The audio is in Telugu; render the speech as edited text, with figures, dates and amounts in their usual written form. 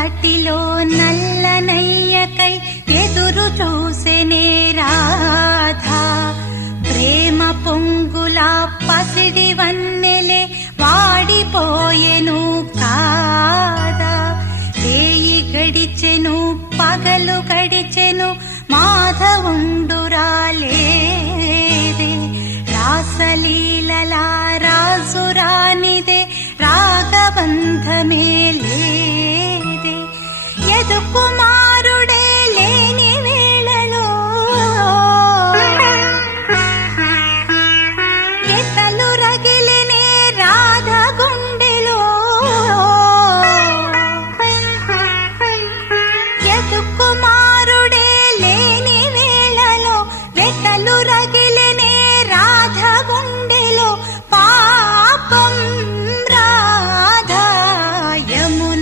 తటిలో నల్లనయ్యకై ఎదురు చూసెనే రాధా. ప్రేమ పొంగులా పసిడి వన్నెలే వాడిపోయెను కాదా. వేయి గడిచెను పగలు గడిచెను మాధవుండురాలేదే. రాసలీలలా రాజురానిదే రాగబంధమే